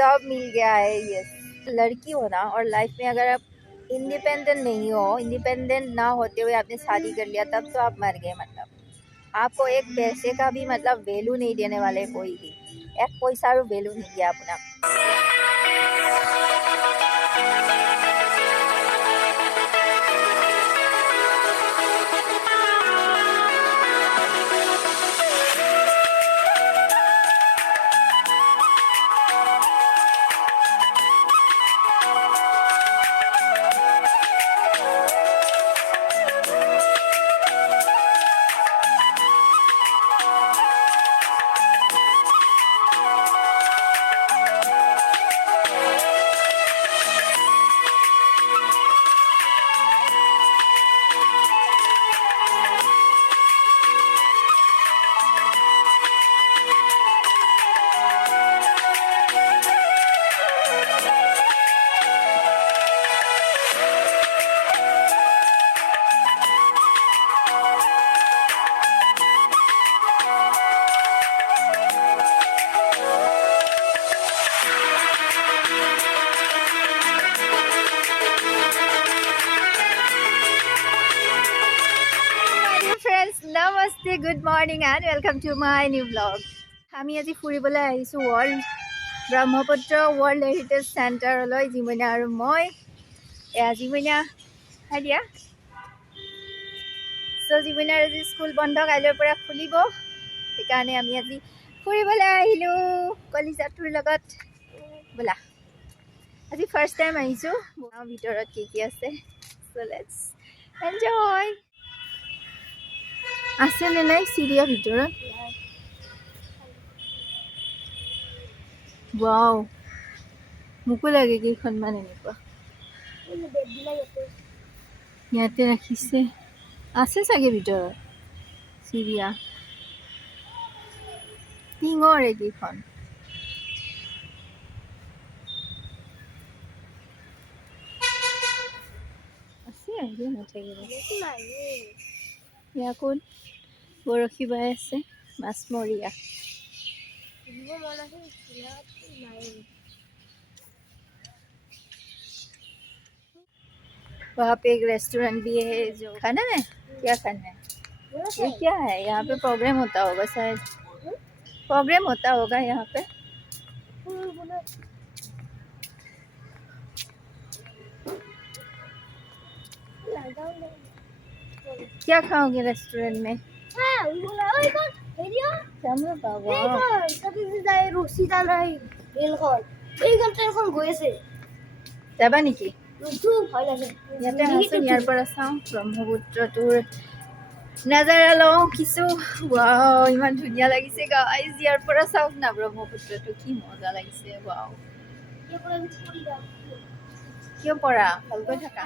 Job मिल गया है। Yes, लड़की हो ना और लाइफ में अगर आप इंडिपेंडेंट नहीं हो, इंडिपेंडेंट ना होते हुए आपने शादी कर लिया, तब तो आप मर गए। मतलब आपको एक पैसे का भी मतलब वैल्यू नहीं देने वाले, कोई भी एक पैसा वैल्यू नहीं दिया अपना। नमस्ते, good morning and welcome to my new blog. हामी আজি ফুৰিবলৈ আহিছোঁ ব্ৰহ্মপুত্ৰ ৱৰ্ল্ড হেৰিটেজ চেণ্টাৰলৈ। জিমনীয়া আৰু মই জিমনীয়া হাই দিয়া। চ' জিমনীয়াৰ আজি স্কুল বন্ধ, কাইলৈৰ পৰা খুলিব, সেইকাৰণে আমি আজি ফুৰিবলৈ আহিলোঁ কলিজাটোৰ লগত। বোলা আজি ফাৰ্ষ্ট টাইম আহিছোঁ, ভিতৰত কি আছে। চ' লেটছ এনজয়। আছে নে নাই চিৰিয়া ভিতৰত? ৱাও, মোকো লাগে কেইখনমান এনেকুৱা। ইয়াতে ৰাখিছে, আছে চাগে ভিতৰত চিৰিয়া। টিঙৰ এইকেইখন। আছে আৰু নাথাকিব। ইয়া কোন বৰশী বাই আছে, মাছমৰীয়া। वहाँ पे एक रेस्टोरेंट भी है जो खाना है। क्या खाना है? ये क्या है? यहाँ पे प्रोग्राम होता होगा शायद, प्रोग्राम होता होगा यहाँ पे। क्या खाओगे रेस्टोरेंट में? যাবা নেকি? ইয়াতে আছোন, ইয়াৰ পৰা চাওঁ ব্ৰহ্মপুত্ৰটোৰ নাজাৰা লওঁ কিছু। ৱাও, ইমান ধুনীয়া লাগিছে গাইজ। ইয়াৰ পৰা চাওক না ব্ৰহ্মপুত্ৰটো, কি মজা লাগিছে। ৱাও, কিয় পৰা? ভালকৈ থাকা।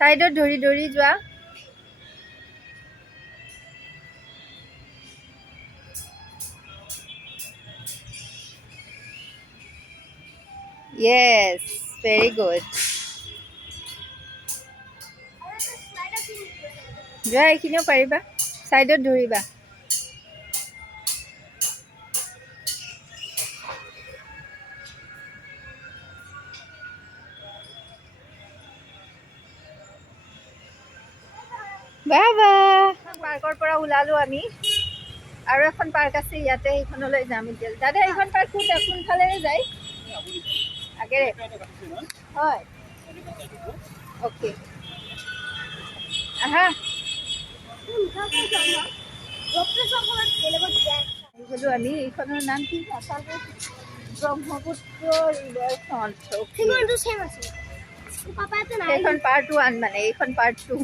সাইডত ধৰি ধৰি যোৱা। Yes, very good. যোৱা, এইখিনিও পাৰিবা, সাইডত ধৰিবা। বাবা, পাৰ্কৰ পৰা ওলালো আমি, আৰু এখন পাৰ্ক আছে ইয়াতে, সেইখনলৈ যাম এতিয়া। দাদা, এইখন পাৰ্ক কোনফালে যায়? আগেৰে হয় অ'কে আহা গ'লো আমি এইখনৰ নাম কি আচলতে ব্ৰহ্মপুত্ৰ ৰিভাৰ ফ্ৰণ্ট সেইখন পাৰ্ট 1 মানে এইখন পাৰ্ট 2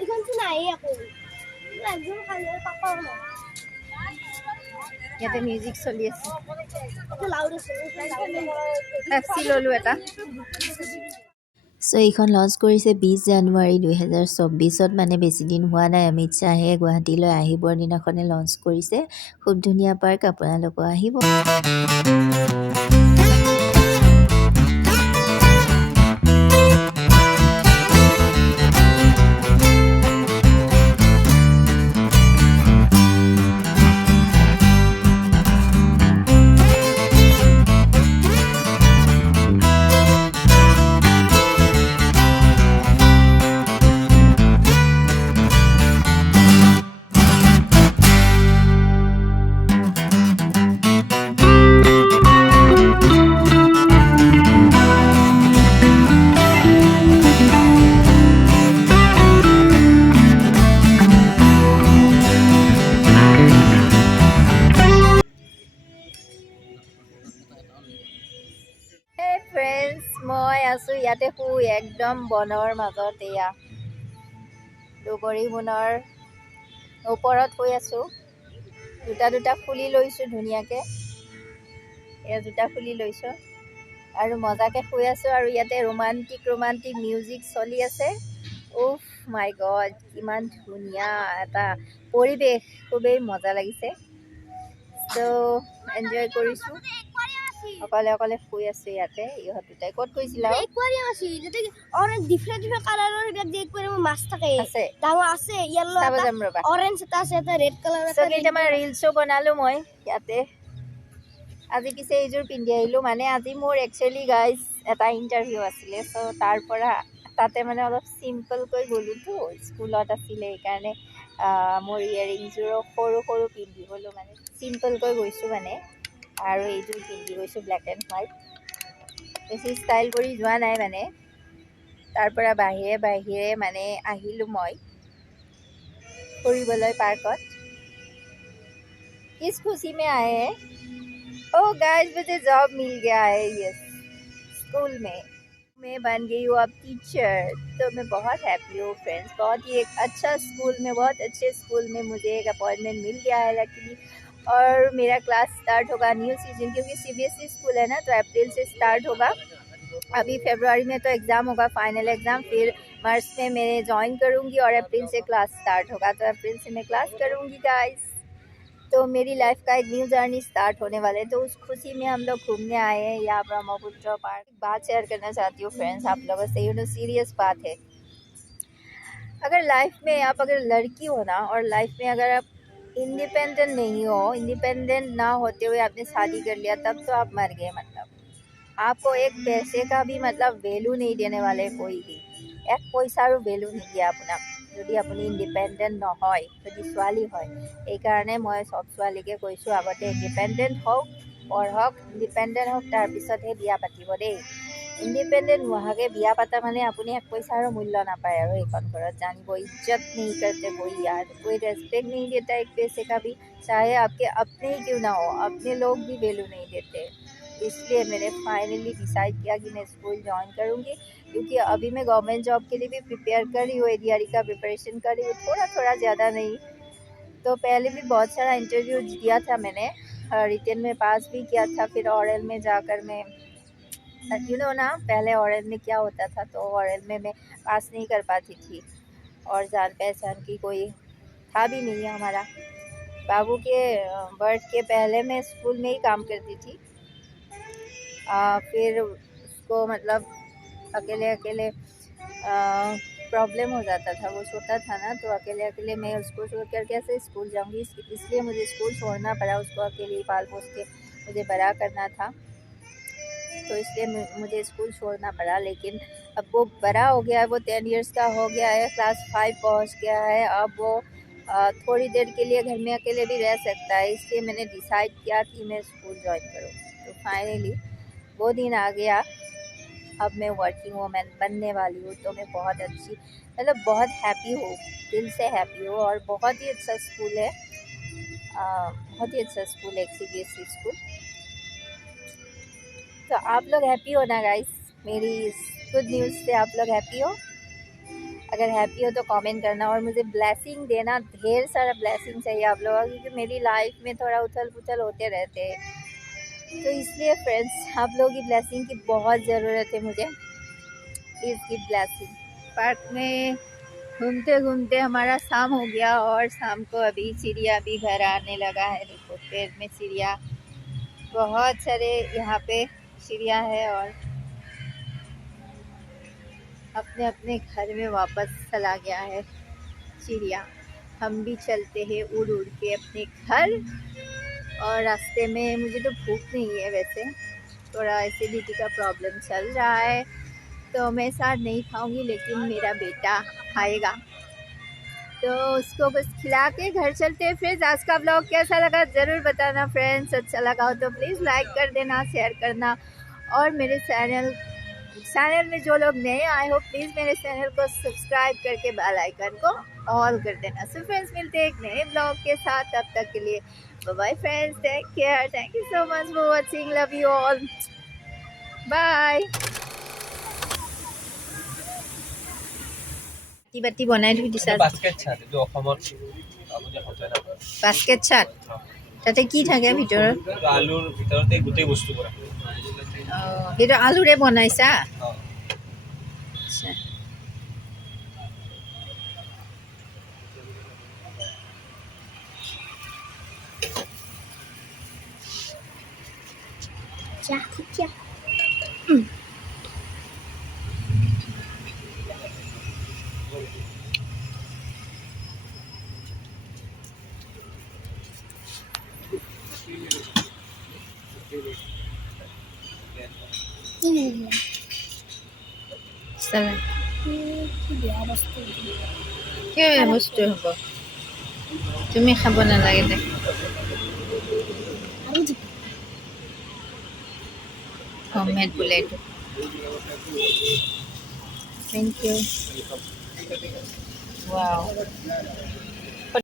এইখনতো নাই আকৌ ইয়াতে মিউজিক চলি আছে লাউড আছে পেপচি ল'লো এটা চ' এইখন লঞ্চ কৰিছে 20 জানুৱাৰী 2024 মানে বেছি দিন হোৱা নাই অমিত শ্বাহে গুৱাহাটীলৈ আহিবৰ দিনাখনে লঞ্চ কৰিছে খুব ধুনীয়া পাৰ্ক আপোনালোকো আহিব হে ফ্ৰেণ্ডছ মই আছোঁ ইয়াতে শুই একদম বনৰ মাজত এয়া দুবৰি বনৰ ওপৰত শুই আছোঁ দুটা খুলি লৈছোঁ ধুনীয়াকৈ এয়া দুটা খুলি লৈছোঁ আৰু মজাকৈ শুই আছোঁ আৰু ইয়াতে ৰোমান্টিক মিউজিক চলি আছে উফ মাই গড কিমান ধুনীয়া এটা পৰিৱেশ খুবেই মজা লাগিছে ত' এনজয় কৰিছোঁ অকলে অকলে শুই আছোঁ ইয়াতে ইহঁত দুটাই ক'ত গৈছিলা একুৱাৰিয়াম আছিল যাতে অৰেঞ্জ ডিফাৰেণ্ট কালাৰৰ এইবিলাক যে একুৱাৰিয়ামৰ মাছ থাকে আছে ডাঙৰ আছে য়েল্লো চাব এটা যাম ৰ'বা অৰেঞ্জ এটা আছে এটা ৰেড কালাৰ চ' কেইটামান ৰিলছো বনালোঁ মই ইয়াতে আজি পিছে এইযোৰ পিন্ধি আহিলোঁ মানে আজি মোৰ একচুৱেলি গাইজ এটা ইণ্টাৰভিউ আছিলে চ' তাৰ পৰা তাতে মানে অলপ চিম্পলকৈ গ'লোঁতো স্কুলত আছিলে সেইকাৰণে মোৰ ইয়েৰিংযোৰো সৰু পিন্ধি গ'লোঁ মানে চিম্পলকৈ গৈছোঁ মানে আৰু এইযোৰ পিন্ধি গৈছোঁ ব্লেক এণ্ড হোৱাইট বেছি ষ্টাইল কৰি যোৱা নাই মানে তাৰ পৰা বাহিৰে মানে আহিলোঁ মই ফুৰিবলৈ পাৰ্কত किस खुशी में आए हैं ओह गाइस मुझे जॉब मिल गया है यस स्कूल में मैं बन गई हूँ अब टीचर तो मैं बहुत हैप्पी हूँ फ्रेंड्स बहुत ही एक अच्छा स्कूल में बहुत अच्छे स्कूल में मुझे एक अपॉइंटमेंट मिल गया है लकीली और मेरा क्लास स्टार्ट होगा न्यू सीजन क्योंकि सीबीएसई स्कूल है ना तो अप्रैल से स्टार्ट होगा अभी फरवरी में तो एग्ज़ाम होगा फाइनल एग्ज़ाम फिर मार्च में मैं ज्वाइन करूँगी और अप्रैल से क्लास स्टार्ट होगा तो अप्रैल से मैं क्लास करूँगी गाइस तो मेरी लाइफ का एक न्यू जर्नी स्टार्ट होने वाले है तो उस खुशी में हम लोग घूमने आए हैं यहाँ ब्रह्मपुत्र पार्क बात शेयर करना चाहती हूँ फ्रेंड्स आप लोगों से सीरियस बात है अगर लाइफ में आप अगर लड़की हो ना और लाइफ में अगर आप इंडिपेंडेंट नहीं हो इंडिपेंडेंट ना होते हुए आपने शादी कर लिया तब तो आप मर गए मतलब आपको एक पैसे का भी मतलब वैल्यू नहीं देने वाले कोई भी एक पैसारो वैल्यू निदिया আপোনাক যদি আপুনি ইণ্ডিপেণ্ডেণ্ট নহয় যদি ছোৱালী হয় এইকাৰণে মই চব ছোৱালীকে কৈছোঁ আগতে ইণ্ডিপেণ্ডেণ্ট হওক পঢ়ক ইণ্ডিপেণ্ডেণ্ট হওক তাৰপিছতহে বিয়া পাতিব দেই ইণ্ডিপেণ্ডেণ্ট নোহোৱাকৈ বিয়া পাতা মানে আপুনি এক পইচাৰো মূল্য নাপায় আৰু এইখন ঘৰত জানিব इज्जत नहीं करते कोई यार कोई रेस्पेक्ट नहीं देता एक पैसे का भी चाहे आपके अपने ही क्यों ना हो अपने लोग भी वैल्यू नहीं देते इसलिए मैंने फाइनली डिसाइड किया कि मैं स्कूल ज्वाइन करूँगी क्योंकि अभी मैं गवर्नमेंट जॉब के लिए भी प्रिपेयर कर रही हूँ एडीआरई का प्रिपरेशन कर रही हूँ थोड़ा ज़्यादा नहीं तो पहले भी बहुत सारा इंटरव्यू दिया था मैंने रिटन में पास भी किया था फिर ऑरल में जाकर मैं ना पहले ऑरल में क्या होता था तो ऑरल में मैं पास नहीं कर पाती थी और जान पहचान की कोई था भी नहीं हमारा बाबू के बर्थ के पहले मैं स्कूल में ही काम करती थी फिर उसको मतलब अकेले प्रॉब्लम हो जाता था वो छोटा था ना तो अकेले मैं उसको छोड़ कर कैसे स्कूल जाऊंगी इसलिए मुझे स्कूल छोड़ना पड़ा उसको अकेले ही पाल पोस के मुझे बड़ा करना था तो इसलिए मुझे स्कूल छोड़ना पड़ा लेकिन अब वो बड़ा हो गया है वो 10 इयर्स का हो गया है क्लास 5 पहुंच गया है अब वो थोड़ी देर के लिए घर में अकेले भी रह सकता है इसलिए मैंने डिसाइड किया कि मैं स्कूल ज्वाइन करूँ तो फाइनली वो दिन आ गया अब मैं वर्किंग वूमेन बनने वाली हूँ, तो मैं बहुत अच्छी मतलब बहुत हैप्पी हूँ, दिल से हैप्पी हूँ। और बहुत ही अच्छा स्कूल है, बहुत ही अच्छा स्कूल है, CBSE स्कूल। तो आप लोग हैप्पी हो ना गाइस, मेरी इस गुड न्यूज़ से आप लोग हैप्पी हो? अगर हैप्पी हो तो कमेंट करना और मुझे ब्लेसिंग देना, ढेर सारा ब्लेसिंग चाहिए आप लोगों का, क्योंकि मेरी लाइफ में थोड़ा उथल पुथल होते रहते हैं। तो इसलिए फ्रेंड्स, आप लोगों की ब्लेसिंग की बहुत ज़रूरत है मुझे, प्लीज़ गिव ब्लेसिंग। पार्क में घूमते घूमते हमारा शाम हो गया, और शाम को अभी चिड़िया भी घर आने लगा है। देखो पेड़ में चिड़िया, बहुत सारे यहाँ पे चिड़िया है, और अपने अपने घर में वापस चला गया है चिड़िया। हम भी चलते हैं उड़ उड़ के अपने घर। और रास्ते में मुझे तो भूख नहीं है, वैसे थोड़ा एसिडिटी का प्रॉब्लम चल रहा है, तो मैं साथ नहीं खाऊंगी, लेकिन मेरा बेटा खाएगा, तो उसको बस खिला के घर चलते हैं। फ्रेंड्स, आज का ब्लॉग कैसा लगा ज़रूर बताना फ्रेंड्स। अच्छा लगा हो तो प्लीज़ लाइक कर देना, शेयर करना, और मेरे चैनल में जो लोग नए आए हो प्लीज़ मेरे चैनल को सब्सक्राइब करके बेल आइकन को ऑल कर देना। सो फ्रेंड्स, मिलते हैं एक नए ब्लॉग के साथ, तब तक के लिए bye bye friends, take care, thank you so much for watching, love you all, bye. বাতি বনাই থৈ দিছা, বাস্কেট ছাদ এইটো অসমত আপুনি সজাই নাপায়। বাস্কেট চাট, তাতে কি থাকে ভিতৰত? এইটো আলুৰ ভিতৰতে গোটেই বস্তু পৰা সেইটো আলুৰে বনাইছা? আচ্ছা, क्या क्या চালা बेया बस्तु কিয় এই বস্তু হ'ব? তুমি খাব নালাগে দে, আৰু যি হোমমেড বোলে এইটো। Thank you. ৱাও।